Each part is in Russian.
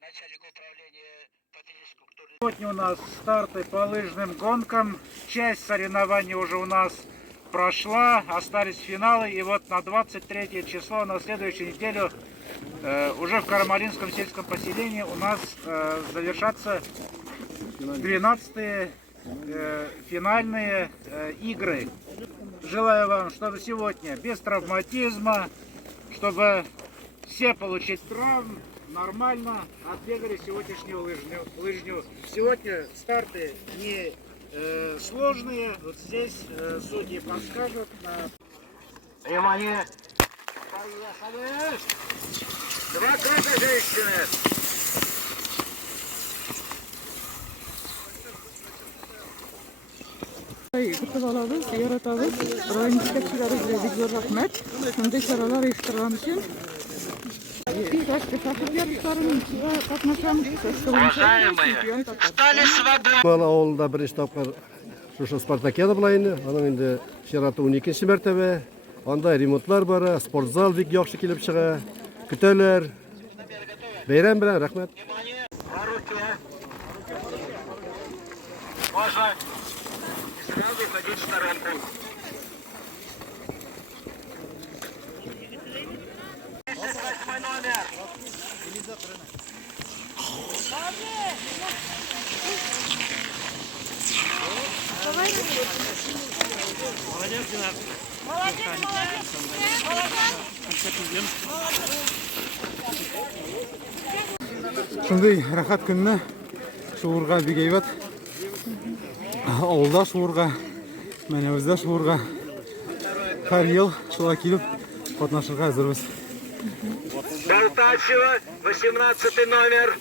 начальник управления по физической культуре. Сегодня у нас старты по лыжным гонкам. Часть соревнований уже у нас прошла, остались финалы. И вот на 23 число, на следующую неделю, уже в Карамаринском сельском поселении у нас завершатся 12-е финальные игры. Желаю вам, чтобы сегодня без травматизма, чтобы все получить травм, нормально отбегали сегодняшнюю лыжню. Сегодня старты не сложные. Вот здесь судьи подскажут. Внимание! Поехали! 2 круга женщины! Kutub alabız, yaratабыз. Rayın dikkatçileri bize zor rahmet. Bunday şaralar uyuşturulan için. Şakir yarışlarının katnaşamız. Уважаемые, стали свободны! Ауылда бірінші тапқыр шушы спартакиада былайыны. Аның инде шираты 12-ші мәртәбе. Анда ремонтлар бара, спортзал бик яхшы килеп чыга. Көтәләр. Бәйрәм белән рәхмәт. По руке. Можно сразу ходить в сторонку. 38 номер. Шундай рахат көнне шуырга бик әйбәт. Авылда шуырга, мәнәбездә шуырга һәр ел шулай килеп катнашырга әзербез. Болтачева, 18 номер.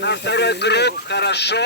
На второй круг, хорошо.